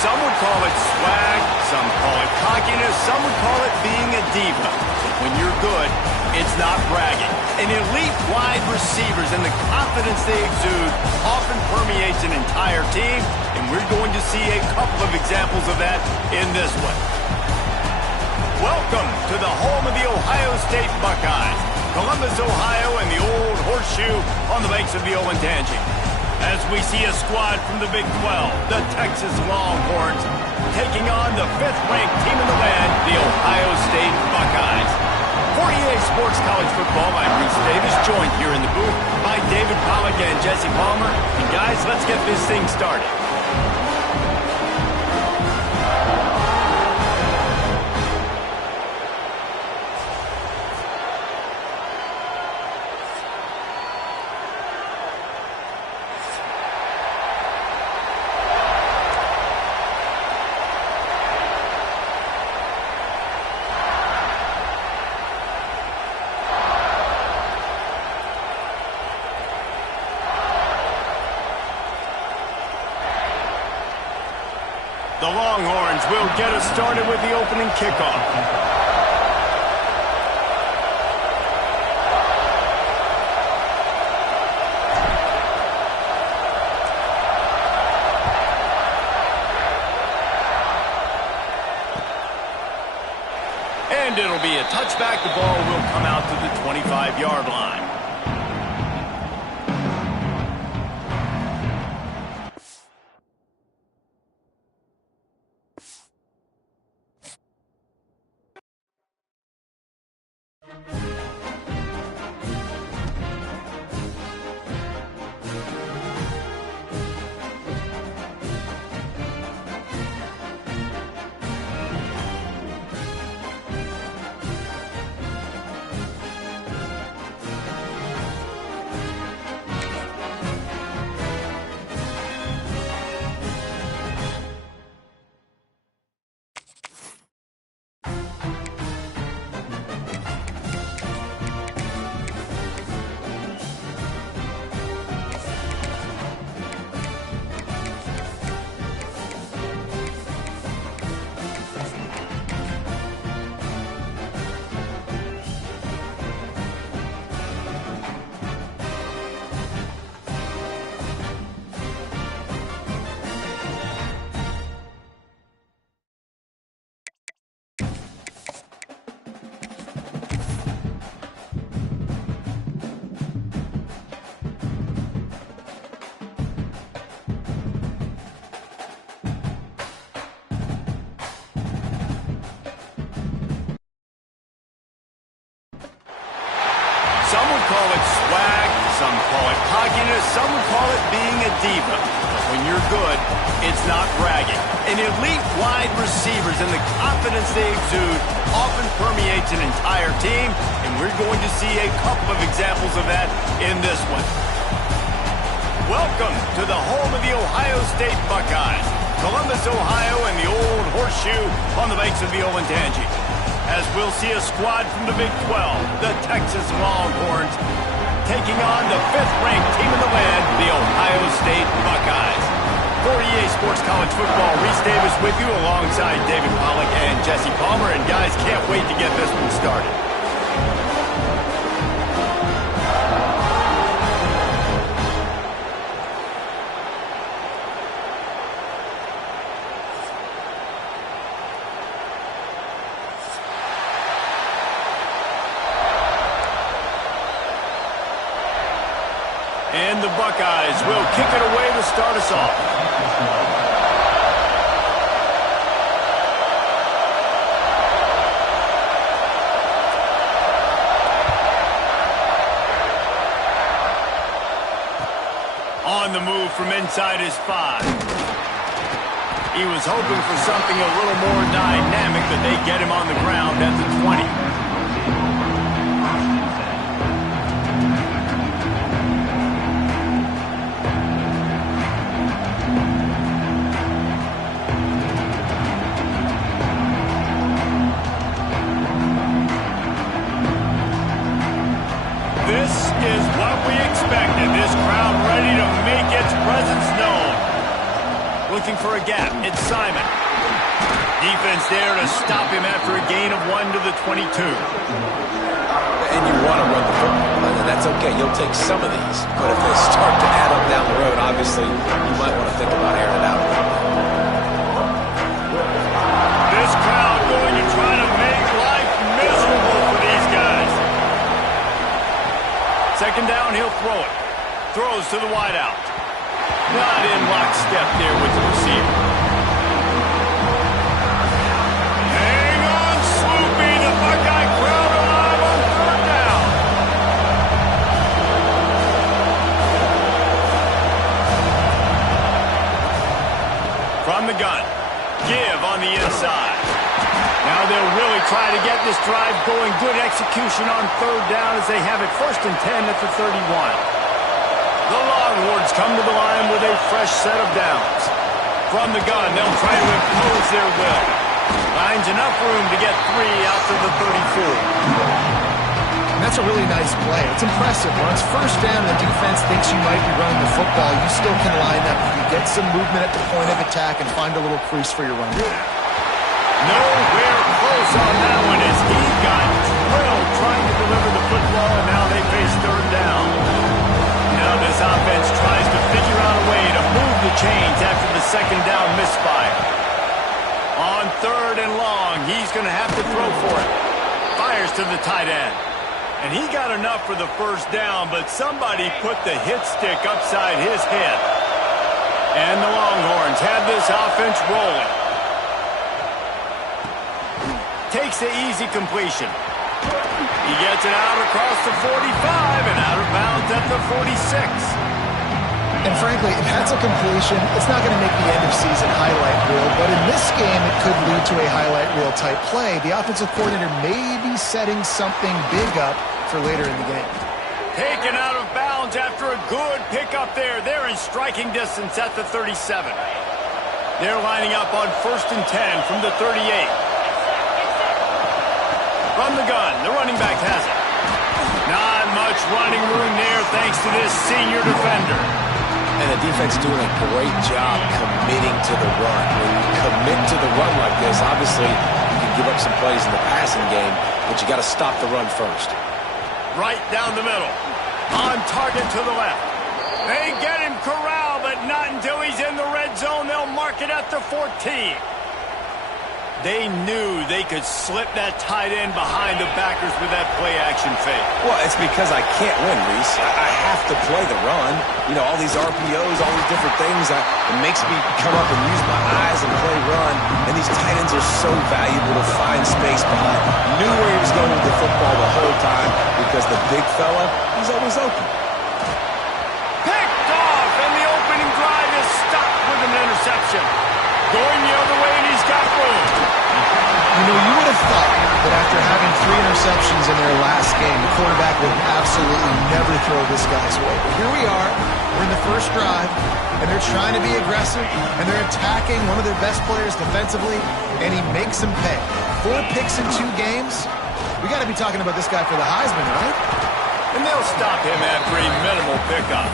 Some would call it swag, some call it cockiness, some would call it being a diva. When you're good, it's not bragging. An elite wide receivers and the confidence they exude often permeates an entire team, and we're going to see a couple of examples of that in this one. Welcome to the home of the Ohio State Buckeyes, Columbus, Ohio, and the old horseshoe on the banks of the Olentangy. As we see a squad from the Big 12, the Texas Longhorns, taking on the 5th-ranked team in the land, the Ohio State Buckeyes. For EA Sports College Football, I'm Reese Davis, joined here in the booth by David Pollack and Jesse Palmer. And guys, let's get this thing started. The Longhorns will get us started with the opening kickoff. And it'll be a touchback. The ball will come out to the 25-yard line. Some would call it swag, some call it cockiness, some would call it being a diva. But when you're good, it's not bragging. An elite wide receivers and the confidence they exude often permeates an entire team, and we're going to see a couple of examples of that in this one. Welcome to the home of the Ohio State Buckeyes, Columbus, Ohio, and the old horseshoe on the banks of the Olentangy. As we'll see a squad from the Big 12, the Texas Longhorns, taking on the 5th-ranked team in the land, the Ohio State Buckeyes. For EA Sports College Football, Reese Davis with you alongside David Pollack and Jesse Palmer. And guys, can't wait to get this one started. And the Buckeyes will kick it away to start us off. On the move from inside his 5. He was hoping for something a little more dynamic, but they get him on the ground at the 20. This is what we expected. This crowd ready to make its presence known. Looking for a gap. It's Simon. Defense there to stop him after a gain of 1 to the 22. And you want to run the football, and that's okay. You'll take some of these. But if they start to add up down the road, obviously, you might want to think about airing it out a little bit. This crowd going to try to make life miserable for these guys. Second down, he'll throw it. Throws to the wideout. Not in lockstep there with the receiver. Hang on, Sloopy. The Buckeye crowd alive on third down. From the gun. Give on the inside. Now they'll really try to get this drive going. Good execution on third down as they have it 1st and 10 at the 31. The Longhorns come to the line with a fresh set of downs. From the gun, they'll try to impose their will. Finds enough room to get 3 out to the 34. And that's a really nice play. It's impressive. When it's first down and the defense thinks you might be running the football, you still can line up. You get some movement at the point of attack and find a little crease for your run. Nowhere close on that one as he got drilled trying to deliver the football, and now they face third down. Now this offense tries to figure out a way to move the chains after the second down misfire. On third and long, he's going to have to throw for it. Fires to the tight end. And he got enough for the first down, but somebody put the hit stick upside his head. And the Longhorns have this offense rolling. Takes the easy completion. He gets it out across the 45 and out of bounds at the 46. And frankly, if that's a completion, it's not going to make the end-of-season highlight reel, but in this game, it could lead to a highlight reel-type play. The offensive coordinator may be setting something big up for later in the game. Taken out of bounds after a good pickup there. They're in striking distance at the 37. They're lining up on 1st and 10 from the 38. From the gun, the running back has it. Not much running room there thanks to this senior defender. And the defense doing a great job committing to the run. When you commit to the run like this, obviously you can give up some plays in the passing game, but you got to stop the run first. Right down the middle. On target to the left. They get him corralled, but not until he's in the red zone. They'll mark it at the 14. They knew they could slip that tight end behind the backers with that play-action fake. Well, it's because I can't win, Reese. I have to play the run. You know, all these RPOs, all these different things, it makes me come up and use my eyes and play run. And these tight ends are so valuable to find space behind. Knew where he was going with the football the whole time because the big fella, he's always open. Picked off, and the opening drive is stopped with an interception. Going the other way, and he's got room. You know, you would have thought that after having 3 interceptions in their last game, the quarterback would absolutely never throw this guy's way. But here we are. We're in the first drive, and they're trying to be aggressive, and they're attacking one of their best players defensively, and he makes them pay. 4 picks in 2 games. We got to be talking about this guy for the Heisman, right? And they'll stop him after a minimal pickup.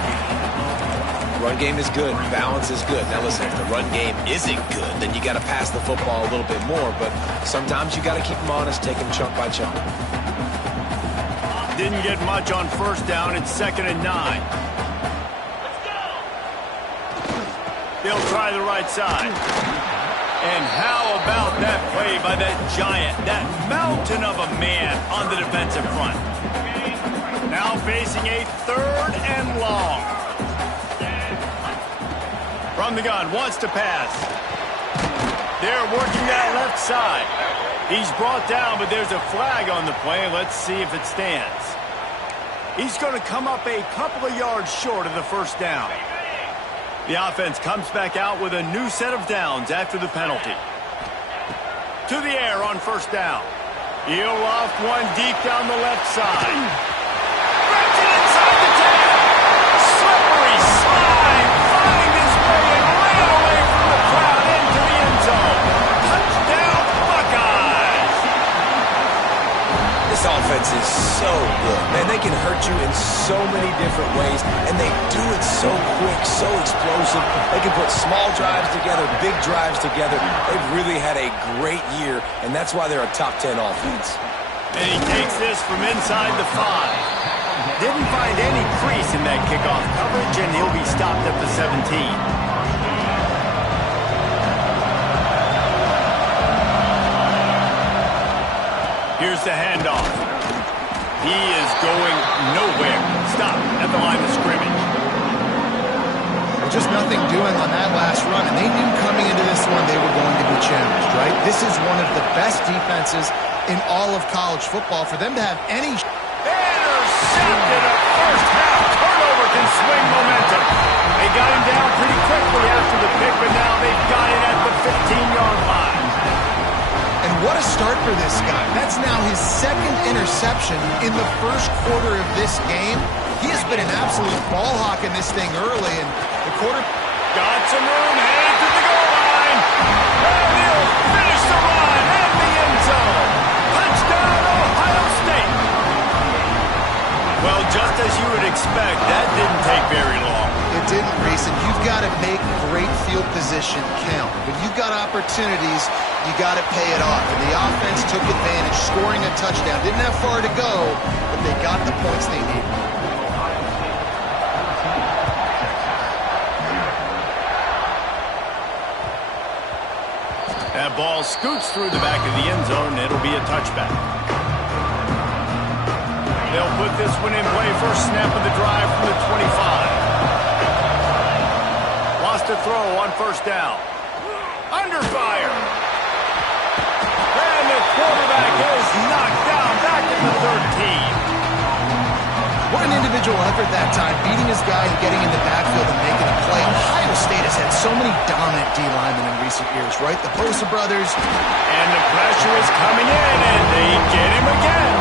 Run game is good. Balance is good. Now listen, if the run game isn't good, then you got to pass the football a little bit more. But sometimes you got to keep them honest, take them chunk by chunk. Didn't get much on first down. It's 2nd and 9. Let's go. They'll try the right side. And how about that play by that giant, that mountain of a man on the defensive front? Now facing a 3rd and long. From the gun, wants to pass. They're working that left side. He's brought down, but there's a flag on the play. Let's see if it stands. He's going to come up a couple of yards short of the first down. The offense comes back out with a new set of downs after the penalty. To the air on first down. He'll loft one deep down the left side. Wraps it inside the 10. Slippery slide. Finding his way and ran away from the crowd into the end zone. Touchdown, Buckeyes. This offense is so good. Man, they can hurt you in so many different ways, and they do it so quick, so explosive. They can put small drives together, big drives together. They've really had a great year, and that's why they're a top 10 offense. And he takes this from inside the 5. Didn't find any crease in that kickoff coverage, and he'll be stopped at the 17. Here's the handoff. He is going nowhere. Stop at the line of scrimmage. Just nothing doing on that last run, and they knew coming into this one they were going to be challenged, right? This is one of the best defenses in all of college football. For them to have any... Intercepted. A first half turnover can swing momentum. They got him down pretty quickly after the pick, but now they've got it at the 15-yard line. And what a start for this guy. That's now his 2nd interception in the first quarter of this game. He has been an absolute ball hawk in this thing early, and the quarter... Got some room, headed to the goal line. And he'll finish the run in the end zone. Touchdown, Ohio State. Well, just as you would expect, that didn't take very long. It didn't, Reese, and you've got to make great field position count. When you've got opportunities, you got to pay it off. And the offense took advantage, scoring a touchdown. Didn't have far to go, but they got the points they needed. That ball scoots through the back of the end zone. It'll be a touchback. They'll put this one in play. First snap of the drive from the 25. Lost a throw on first down. Under fire. And the quarterback is knocked down back at the 13. What an individual effort that time, beating his guy and getting in the backfield and making a play. Ohio State has had so many dominant D-linemen in recent years, right? The Bosa brothers. And the pressure is coming in, and they get him again.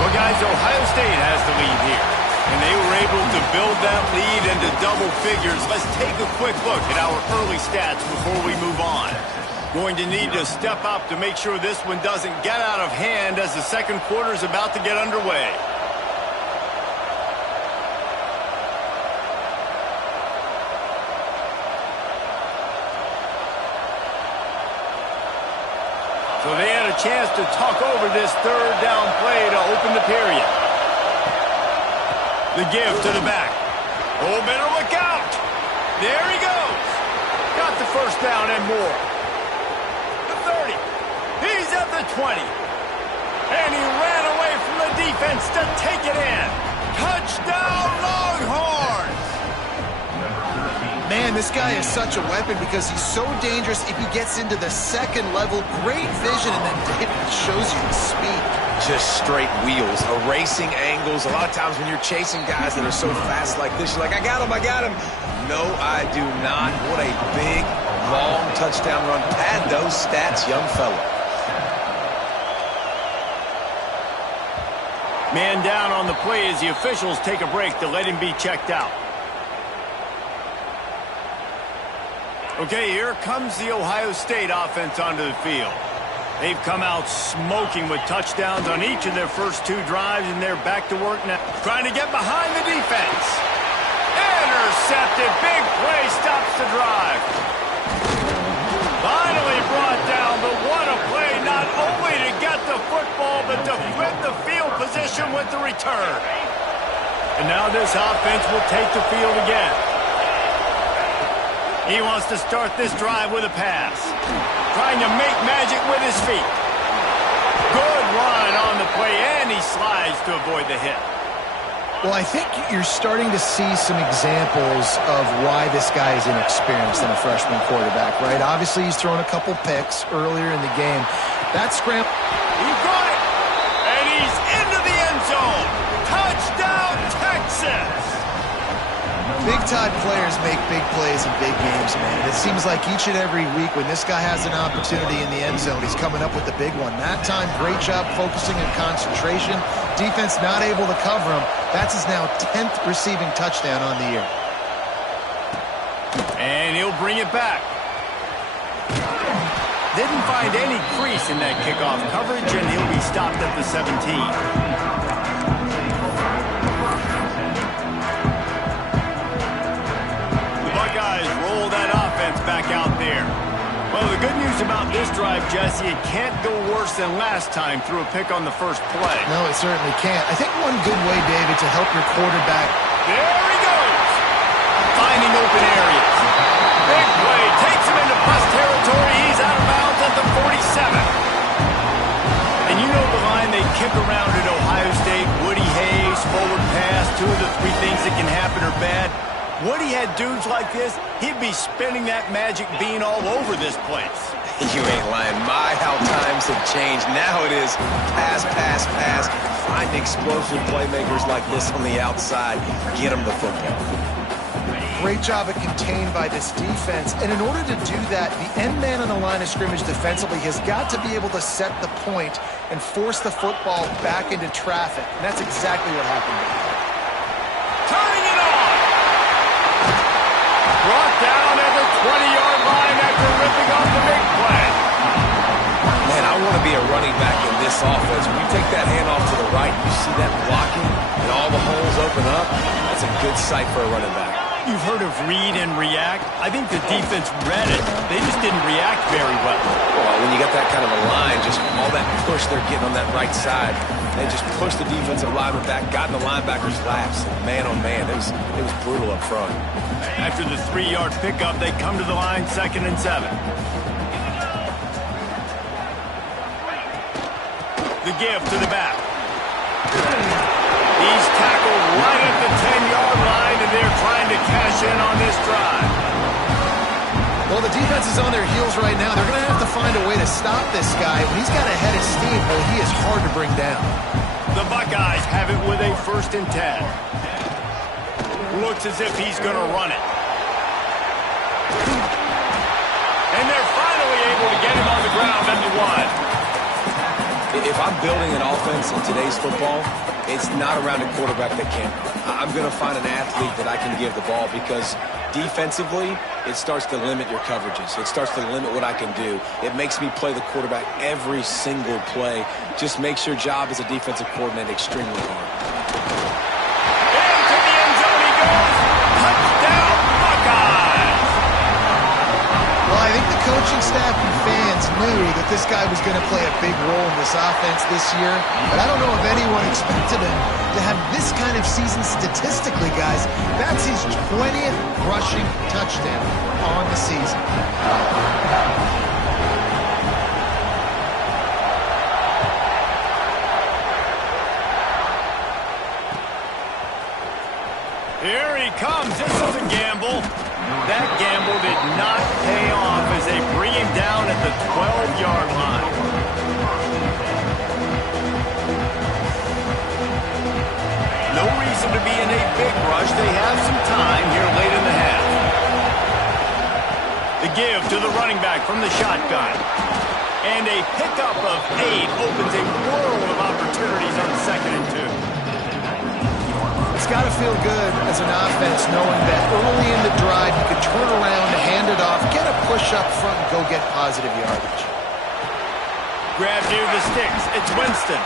Well, guys, Ohio State has the lead here, and they were able to build that lead into double figures. Let's take a quick look at our early stats before we move on. Going to need to step up to make sure this one doesn't get out of hand as the second quarter is about to get underway. So they had a chance to talk over this 3rd down play to open the period. The give to the back. Oh, better look out. There he goes. Got the first down and more. 30. He's at the 20. And he ran away from the defense to take it in. Touchdown, Longhorns! Man, this guy is such a weapon because he's so dangerous if he gets into the second level. Great vision, and then David shows you his speed. Just straight wheels, erasing angles. A lot of times when you're chasing guys that are so fast like this, you're like, I got him, I got him. No, I do not. What a big, long touchdown run. Pad those stats, young fella. Man down on the play as the officials take a break to let him be checked out. Okay, here comes the Ohio State offense onto the field. They've come out smoking with touchdowns on each of their first 2 drives, and they're back to work now, trying to get behind the defense. Intercepted. Big play stops the drive. Finally brought down, but what a play, not only to get the football, but to flip the field position with the return. And now this offense will take the field again. He wants to start this drive with a pass. Trying to make magic with his feet. Good run on the play, and he slides to avoid the hit. Well, I think you're starting to see some examples of why this guy is inexperienced in a freshman quarterback, right? Obviously, he's thrown a couple picks earlier in the game. That scramble... He got it! And he's into the end zone! Touchdown, Texas! Big-time players make big plays in big games, man. It seems like each and every week when this guy has an opportunity in the end zone, he's coming up with the big one. That time, great job focusing and concentration. Defense not able to cover him. That's his now 10th receiving touchdown on the year. And he'll bring it back. Didn't find any crease in that kickoff coverage, and he'll be stopped at the 17. Guys, roll that offense back out there. Well, the good news about this drive, Jesse, it can't go worse than last time through a pick on the first play. No, it certainly can't. I think one good way, David, to help your quarterback. There he goes. Finding open areas. Big play. Takes him into bus territory. He's out of bounds at the 47. And you know the line they kick around at Ohio State. Woody Hayes, forward pass, 2 of the 3 things that can happen are bad. Woody had dudes like this, he'd be spinning that magic bean all over this place. You ain't lying. My, how times have changed. Now it is pass, pass, pass. Find explosive playmakers like this on the outside. Get them the football. Great job at contained by this defense. And in order to do that, the end man on the line of scrimmage defensively has got to be able to set the point and force the football back into traffic. And that's exactly what happened there. Turning it on! Brought down at the 20-yard line after ripping off the big play. Man, I want to be a running back in this offense. When you take that handoff to the right, you see that blocking and all the holes open up. That's a good sight for a running back. You've heard of read and react. I think the defense read it. They just didn't react very well. Well, when you got that kind of a line, just all that push they're getting on that right side, they just pushed the defensive lineman back, got in the linebacker's laps. Man on man, it was brutal up front. After the 3-yard pickup, they come to the line 2nd and 7. The give to the back. He's tackled right at the 10-yard line, and they're trying to cash in on this drive. Well, the defense is on their heels right now. They're going to have to find a way to stop this guy. When he's got a head of steam, well, he is hard to bring down. The Buckeyes have it with a 1st and 10. Looks as if he's going to run it. And they're finally able to get him on the ground at the 1. If I'm building an offense in today's football, it's not around a quarterback that can't run. I'm going to find an athlete that I can give the ball because defensively, it starts to limit your coverages. It starts to limit what I can do. It makes me play the quarterback every single play. Just makes your job as a defensive coordinator extremely hard. Into the end zone he goes. Touchdown, Buckeyes! Well, I think the coaching staff and fans knew that this guy was going to play a big role in this offense this year, but I don't know if anyone expected him to have this kind of season statistically, guys. That's his 20th rushing touchdown on the season. Here he comes. This is a gamble. That gamble did not pay off as they bring him down at the 12-yard line. No reason to be in a big rush. They have some time here late in the half. The give to the running back from the shotgun. And a pickup of 8 opens a world of opportunities on 2nd and 2. It's got to feel good as an offense knowing that early in the drive you can turn around, hand it off, get a push up front, and go get positive yardage. Grabbed near the sticks. It's Winston.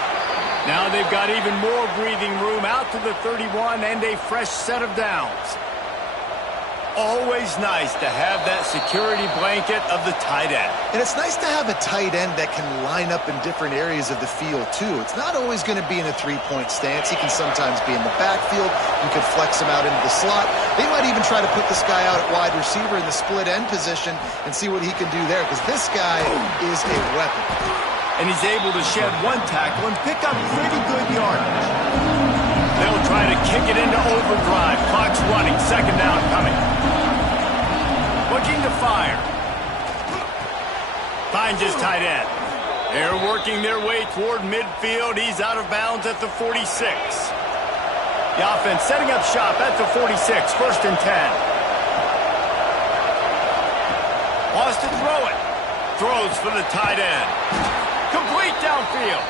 Now they've got even more breathing room out to the 31 and a fresh set of downs. always nice to have that security blanket of the tight end. And it's nice to have a tight end that can line up in different areas of the field, too. It's not always going to be in a three-point stance. He can sometimes be in the backfield. You could flex him out into the slot. They might even try to put this guy out at wide receiver in the split end position and see what he can do there, because this guy is a weapon. And he's able to shed one tackle and pick up pretty good yardage. They'll try to kick it into overdrive. Clock's running. Second down coming. Looking to fire. Finds his tight end. They're working their way toward midfield. He's out of bounds at the 46. The offense setting up shop at the 46. First and 10. Wants to throw it. Throws for the tight end. Complete downfield.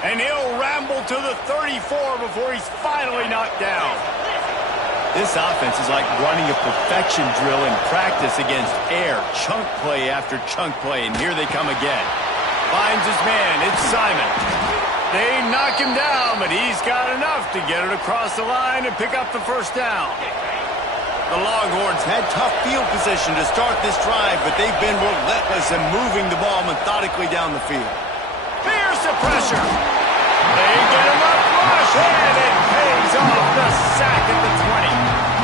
And he'll ramble to the 34 before he's finally knocked down. This offense is like running a perfection drill in practice against air. Chunk play after chunk play, and here they come again. Finds his man. It's Simon. They knock him down, but he's got enough to get it across the line and pick up the first down. The Longhorns had tough field position to start this drive, but they've been relentless in moving the ball methodically down the field. Here's the pressure. They get him up rush, and it pays off the sack at the 20.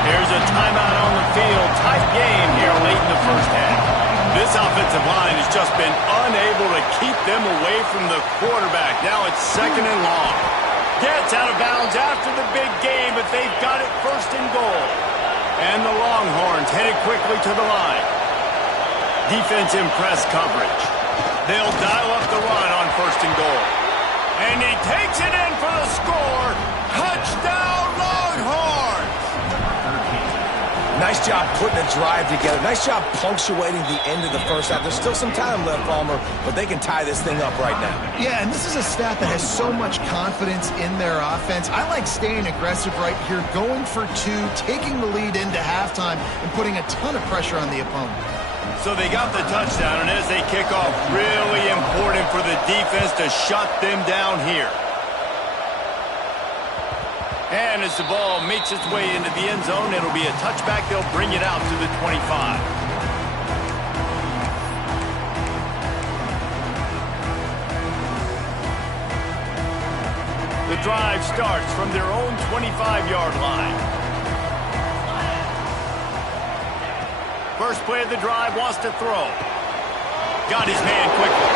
There's a timeout on the field. Tight game here late in the first half. This offensive line has just been unable to keep them away from the quarterback. Now it's second and long. Gets out of bounds after the big game, but they've got it first and goal. And the Longhorns headed quickly to the line. Defense in press coverage. They'll dial up the run on first and goal. And he takes it in for the score. Touchdown, Longhorns! Nice job putting a drive together. Nice job punctuating the end of the first half. There's still some time left, Palmer, but they can tie this thing up right now. Yeah, and this is a staff that has so much confidence in their offense. I like staying aggressive right here, going for two, taking the lead into halftime, and putting a ton of pressure on the opponent. So they got the touchdown, and as they kick off, really important for the defense to shut them down here. And as the ball makes its way into the end zone, it'll be a touchback. They'll bring it out to the 25. The drive starts from their own 25-yard line. First play of the drive, wants to throw. Got his man quickly.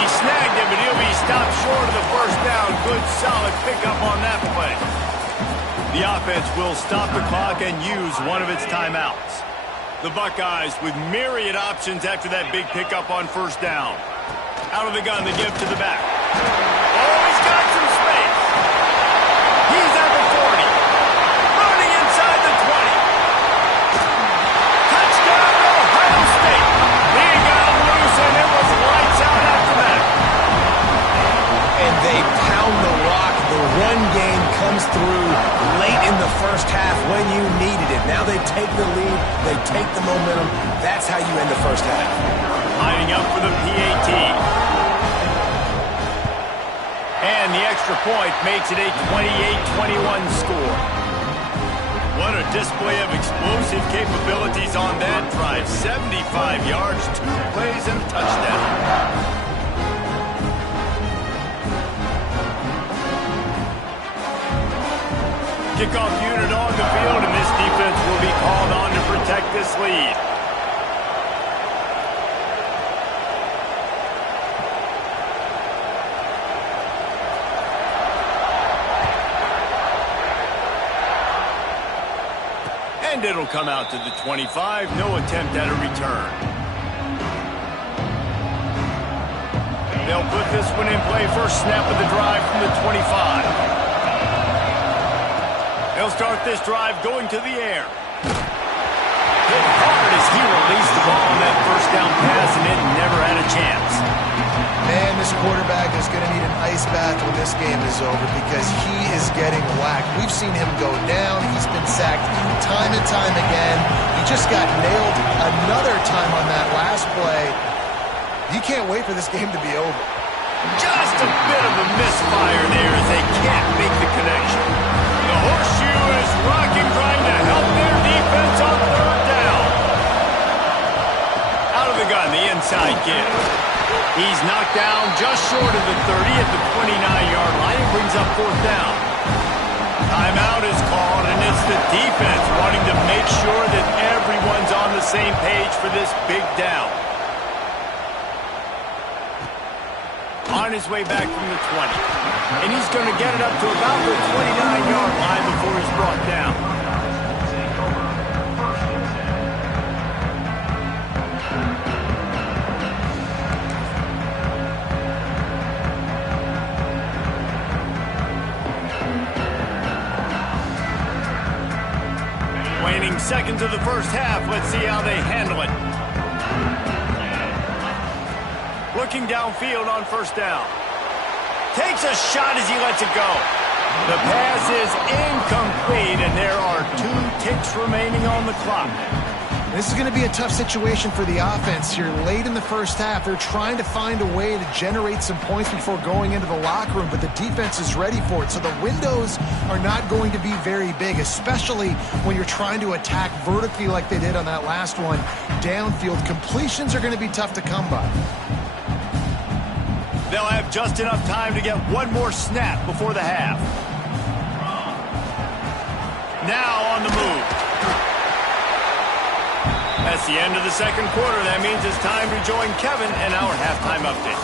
He snagged him, but he'll be stopped short of the first down. Good, solid pickup on that play. The offense will stop the clock and use one of its timeouts. The Buckeyes with myriad options after that big pickup on first down. Out of the gun, they give to the back. Oh, he's got some space. He's at the 40. Running inside the 20. Touchdown, Ohio State. He got him loose, and it was lights out after that. And they pound the rock. The run game comes through late in the first half when you needed it. Now they take the lead. They take the momentum. That's how you end the first half. Lining up for the PAT. And the extra point makes it a 28-21 score. What a display of explosive capabilities on that drive. 75 yards, 2 plays, and a touchdown. Kickoff unit on the field, and this defense will be called on to protect this lead. And it'll come out to the 25. No attempt at a return. They'll put this one in play. First snap of the drive from the 25. They'll start this drive going to the air. Hit hard as he released the ball on that first down pass, and it never had a chance. Man, this quarterback is going to need an ice bath when this game is over because he is getting whacked. We've seen him go down. He's been sacked time and time again. He just got nailed another time on that last play. You can't wait for this game to be over. Just a bit of a misfire there as they can't make the connection. The horseshoe is rocking, trying to help their defense on third down. backside give. He's knocked down just short of the 30 at the 29-yard line and brings up fourth down. Timeout is called, and it's the defense wanting to make sure that everyone's on the same page for this big down. On his way back from the 20. And he's going to get it up to about the 29-yard line before he's brought down. Waning seconds of the first half. Let's see how they handle it. Looking downfield on first down. Takes a shot as he lets it go. The pass is incomplete, and there are 2 ticks remaining on the clock. This is going to be a tough situation for the offense here. Late in the first half, they're trying to find a way to generate some points before going into the locker room, but the defense is ready for it. So the windows are not going to be very big, especially when you're trying to attack vertically like they did on that last one. Downfield completions are going to be tough to come by. They'll have just enough time to get one more snap before the half. Now on the move. That's the end of the second quarter. That means it's time to join Kevin in our halftime update.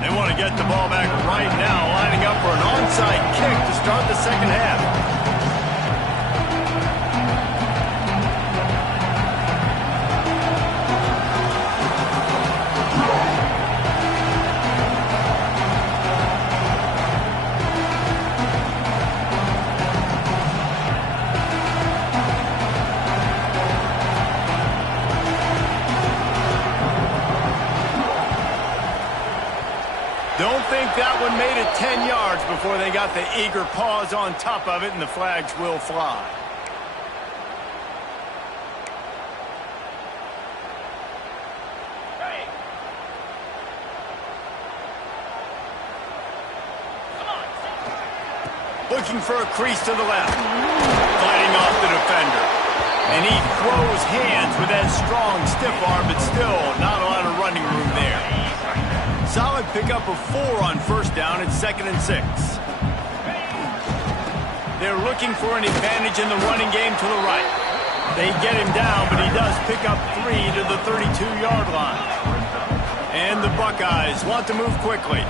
They want to get the ball back right now, lining up for an onside kick to start the second half. Don't think that one made it 10 yards before they got the eager paws on top of it, and the flags will fly. Looking for a crease to the left. Fighting off the defender. And he throws hands with that strong, stiff arm, but still not a lot of running room there. Solid pickup of 4 on first down. It's 2nd and 6. They're looking for an advantage in the running game to the right. They get him down, but he does pick up 3 to the 32-yard line. And the Buckeyes want to move quickly.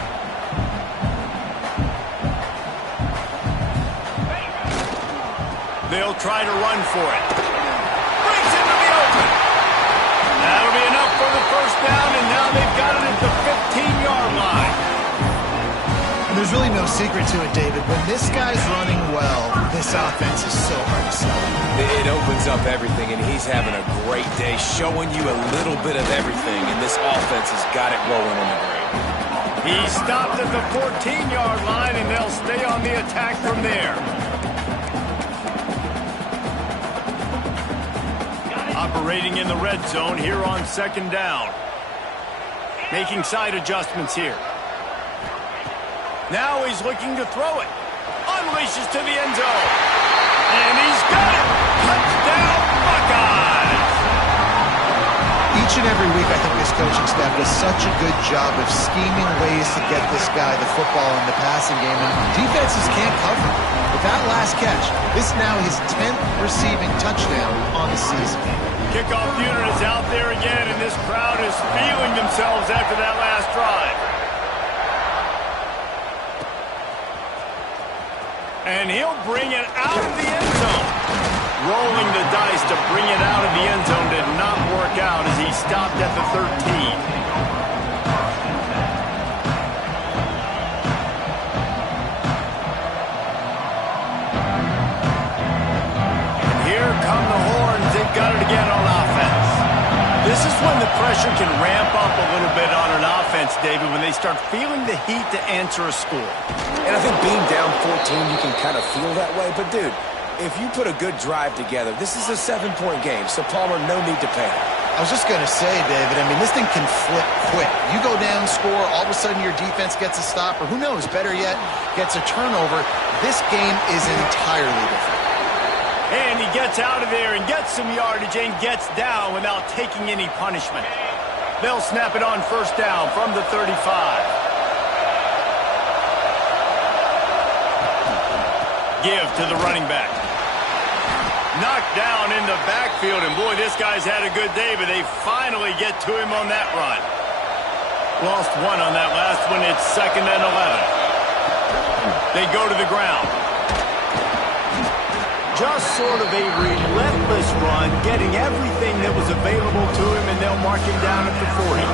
They'll try to run for it. Brings it to the open. That'll be enough for the first down, and now they've got it at the 15-yard line. And there's really no secret to it, David. When this guy's running well, this offense is so hard to stop. It opens up everything, and he's having a great day, showing you a little bit of everything, and this offense has got it rolling on the ground. He stopped at the 14-yard line, and they'll stay on the attack from there. Operating in the red zone here on second down. Making side adjustments here. Now he's looking to throw it. Unleashes to the end zone. And he's got it. Touchdown, Buckeyes. Each and every week, I think this coaching staff does such a good job of scheming ways to get this guy the football in the passing game, and defenses can't cover. With that last catch, this is now his 10th receiving touchdown on the season. Kickoff unit is out there again, and this crowd is feeling themselves after that last drive. And he'll bring it out of the end zone. Rolling the dice to bring it out of the end zone did not work out as he stopped at the 13. Come the horns, they've got it again on offense. This is when the pressure can ramp up a little bit on an offense, David, when they start feeling the heat to answer a score. And I think being down 14, you can kind of feel that way. But, dude, if you put a good drive together, this is a 7-point game, so Palmer, no need to panic. I was just going to say, David, I mean, this thing can flip quick. You go down, score, all of a sudden your defense gets a stop, or who knows, better yet, gets a turnover. This game is entirely different. And he gets out of there and gets some yardage and gets down without taking any punishment. They'll snap it on first down from the 35. Give to the running back. Knocked down in the backfield, and boy, this guy's had a good day, but they finally get to him on that run. Lost one on that last one. It's 2nd and 11. They go to the ground. Just sort of a relentless run, getting everything that was available to him, and they'll mark him down at the 40.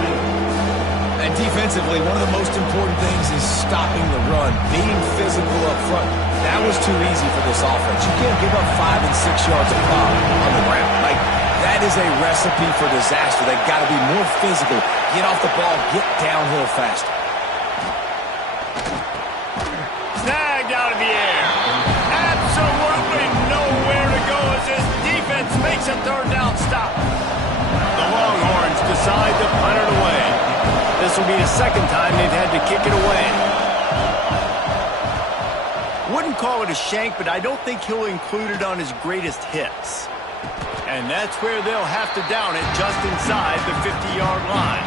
And defensively, one of the most important things is stopping the run, being physical up front. That was too easy for this offense. You can't give up 5 and 6 yards of pop on the ground. Like, that is a recipe for disaster. They've got to be more physical, get off the ball, get downhill faster. Snagged out of the air. Absolutely nowhere to go as this defense makes a 3rd down stop. The Longhorns decide to punt it away. This will be the 2nd time they've had to kick it away. Wouldn't call it a shank, but I don't think he'll include it on his greatest hits. And that's where they'll have to down it, just inside the 50-yard line.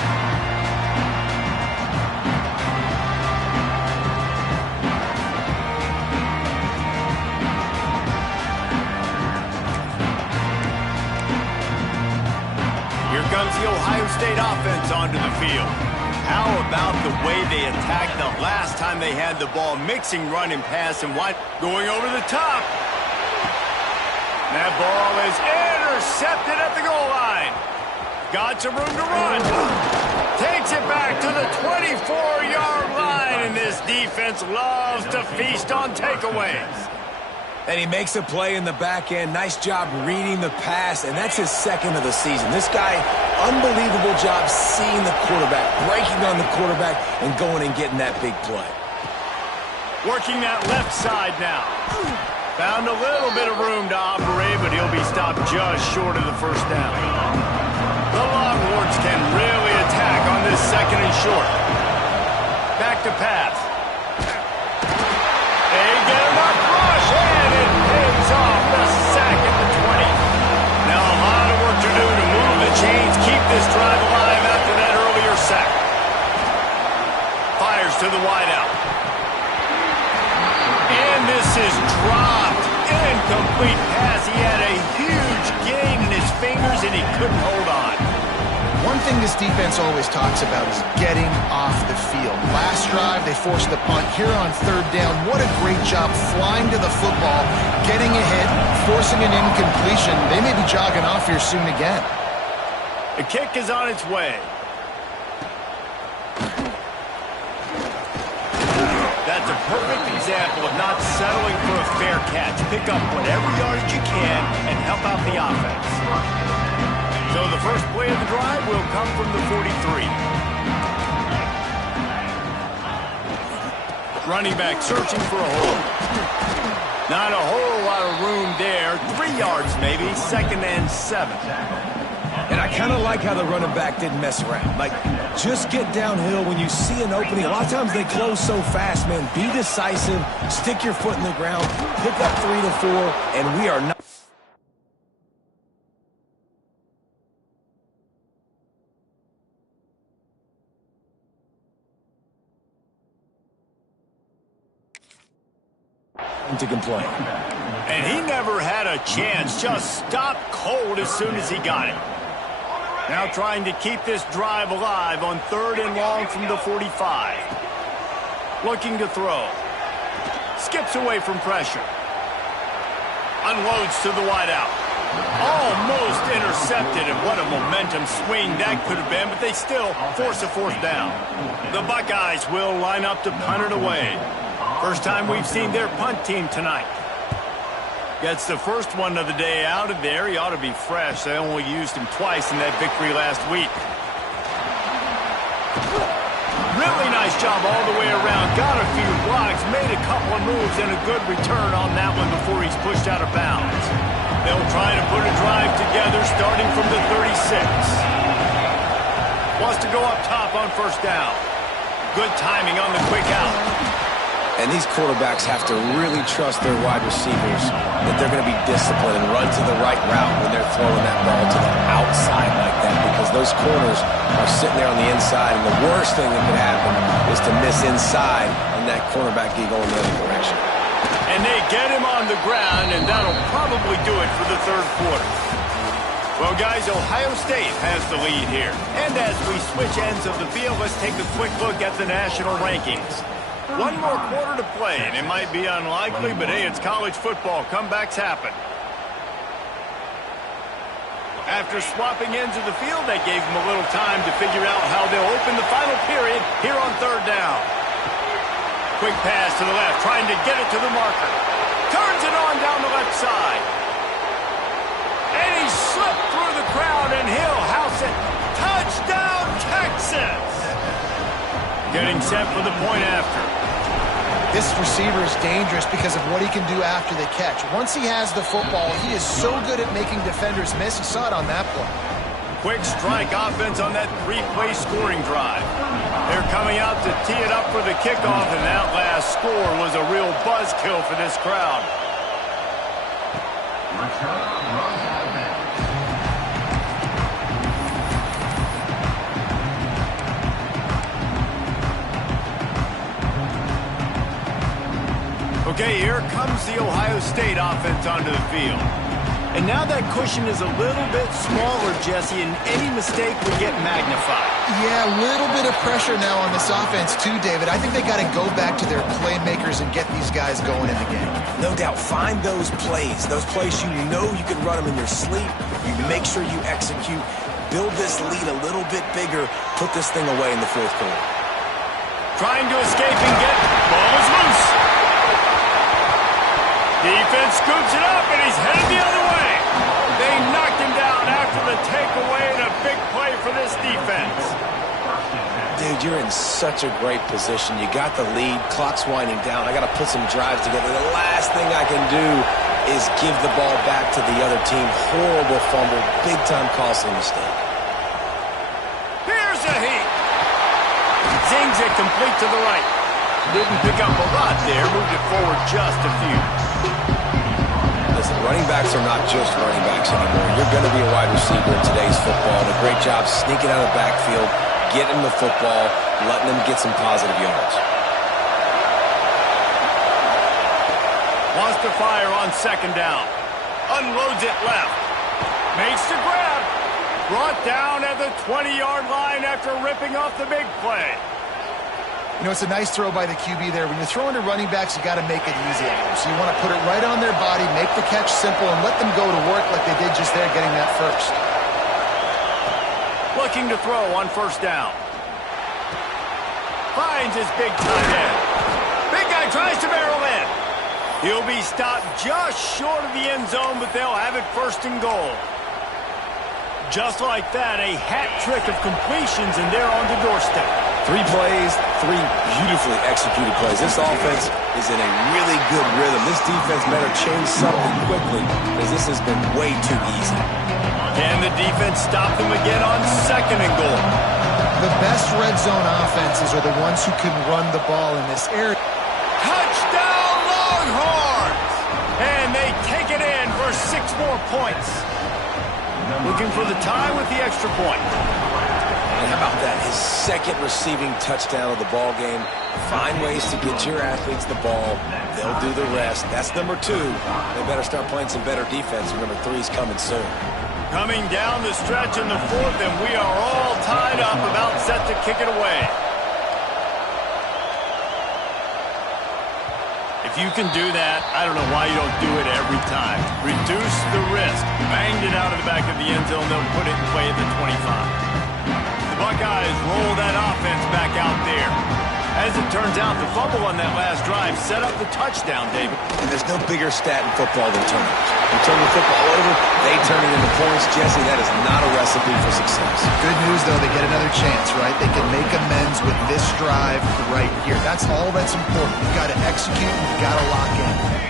Here comes the Ohio State offense onto the field. How about the way they attacked the last time they had the ball, mixing run and pass, and what? Going over the top. That ball is intercepted at the goal line. Got some room to run. Takes it back to the 24-yard line, and this defense loves to feast on takeaways. And he makes a play in the back end. Nice job reading the pass, and that's his 2nd of the season. This guy, unbelievable job seeing the quarterback, breaking on the quarterback, and going and getting that big play. Working that left side now. Found a little bit of room to operate, but he'll be stopped just short of the 1st down. The Longhorns can really attack on this 2nd and short. Back to pass. They get him up rush, and it pays off the sack at the 20. Now a lot of work to do to move the chains, keep this drive alive after that earlier sack. Fires to the wideout. And this is dropped. Incomplete pass. He had a huge gain in his fingers, and he couldn't hold on. One thing this defense always talks about is getting off the field. Last drive, they forced the punt. Here on 3rd down, what a great job flying to the football, getting ahead, forcing an incompletion. They may be jogging off here soon again. The kick is on its way. That's a perfect example of not settling for a fair catch. Pick up whatever yardage you can and help out the offense. So the first play of the drive will come from the 43. Running back searching for a hole. Not a whole lot of room there. 3 yards maybe, 2nd and 7. And I kind of like how the running back didn't mess around. Like, just get downhill when you see an opening. A lot of times they close so fast, man. Be decisive, stick your foot in the ground, pick up 3 to 4, and we are not to complain. And he never had a chance. Just stopped cold as soon as he got it. Now trying to keep this drive alive on 3rd and long from the 45. Looking to throw. Skips away from pressure. Unloads to the wideout. Almost intercepted, and what a momentum swing that could have been, but they still force a 4th down. The Buckeyes will line up to punt it away. First time we've seen their punt team tonight. Gets the first one of the day out of there. He ought to be fresh. They only used him twice in that victory last week. Really nice job all the way around. Got a few blocks, made a couple of moves, and a good return on that one before he's pushed out of bounds. They'll try to put a drive together starting from the 36. Wants to go up top on first down. Good timing on the quick out. And these quarterbacks have to really trust their wide receivers that they're going to be disciplined and run to the right route when they're throwing that ball to the outside like that, because those corners are sitting there on the inside, and the worst thing that could happen is to miss inside and that cornerback get going the other direction. And they get him on the ground, and that'll probably do it for the third quarter. Well, guys, Ohio State has the lead here. And as we switch ends of the field, let's take a quick look at the national rankings. One more quarter to play, and it might be unlikely, but hey, it's college football. Comebacks happen. After swapping ends of the field, that gave them a little time to figure out how they'll open the final period here on third down. Quick pass to the left, trying to get it to the marker. Turns it on down the left side. And he slipped through the crowd, and he'll house it. Touchdown, Texas! Getting set for the point after. This receiver is dangerous because of what he can do after the catch. Once he has the football, he is so good at making defenders miss. You saw it on that play. Quick strike offense on that three-play scoring drive. They're coming out to tee it up for the kickoff, and that last score was a real buzzkill for this crowd. Okay, here comes the Ohio State offense onto the field. And now that cushion is a little bit smaller, Jesse, and any mistake would get magnified. Yeah, a little bit of pressure now on this offense too, David. I think they got to go back to their playmakers and get these guys going in the game. No doubt. Find those plays you know you can run them in your sleep. You make sure you execute. Build this lead a little bit bigger. Put this thing away in the fourth quarter. Trying to escape and get. Ball is loose. Defense scoops it up, and he's headed the other way. They knocked him down after the takeaway, and a big play for this defense. Dude, you're in such a great position. You got the lead. Clock's winding down. I got to put some drives together. The last thing I can do is give the ball back to the other team. Horrible fumble. Big-time costly mistake. Here's a heat. Zings it complete to the right. Didn't pick up a lot there. Moved it forward just a few. Listen, running backs are not just running backs anymore. You're going to be a wide receiver in today's football. And a great job sneaking out of the backfield, getting the football, letting them get some positive yards. Wants to fire on second down. Unloads it left. Makes the grab. Brought down at the 20-yard line after ripping off the big play. You know, it's a nice throw by the QB there. When you're throwing to running backs, you got to make it easy on them. So you want to put it right on their body, make the catch simple, and let them go to work like they did just there, getting that first. Looking to throw on first down. Finds his big tight end. Big guy tries to barrel in. He'll be stopped just short of the end zone, but they'll have it first and goal. Just like that, a hat trick of completions, and they're on the doorstep. 3 plays, 3 beautifully executed plays. This offense is in a really good rhythm. This defense better change something quickly, because this has been way too easy. Can the defense stop them again on second and goal? The best red zone offenses are the ones who can run the ball in this area. Touchdown, Longhorns! And they take it in for 6 more points. Looking for the tie with the extra point. And how about that? His second receiving touchdown of the ball game. Find ways to get your athletes the ball. They'll do the rest. That's number 2. They better start playing some better defense. Number 3's coming soon. Coming down the stretch in the fourth, and we are all tied up, about set to kick it away. If you can do that, I don't know why you don't do it every time. Reduce the risk. Banged it out of the back of the end zone. They'll put it in play at the 25. The Buckeyes roll that offense back out there. As it turns out, the fumble on that last drive set up the touchdown, David. And there's no bigger stat in football than turnovers. You turn the football over, they turn it into points. Jesse, that is not a recipe for success. Good news, though, they get another chance, right? They can make amends with this drive right here. That's all that's important. You've got to execute and you've got to lock in.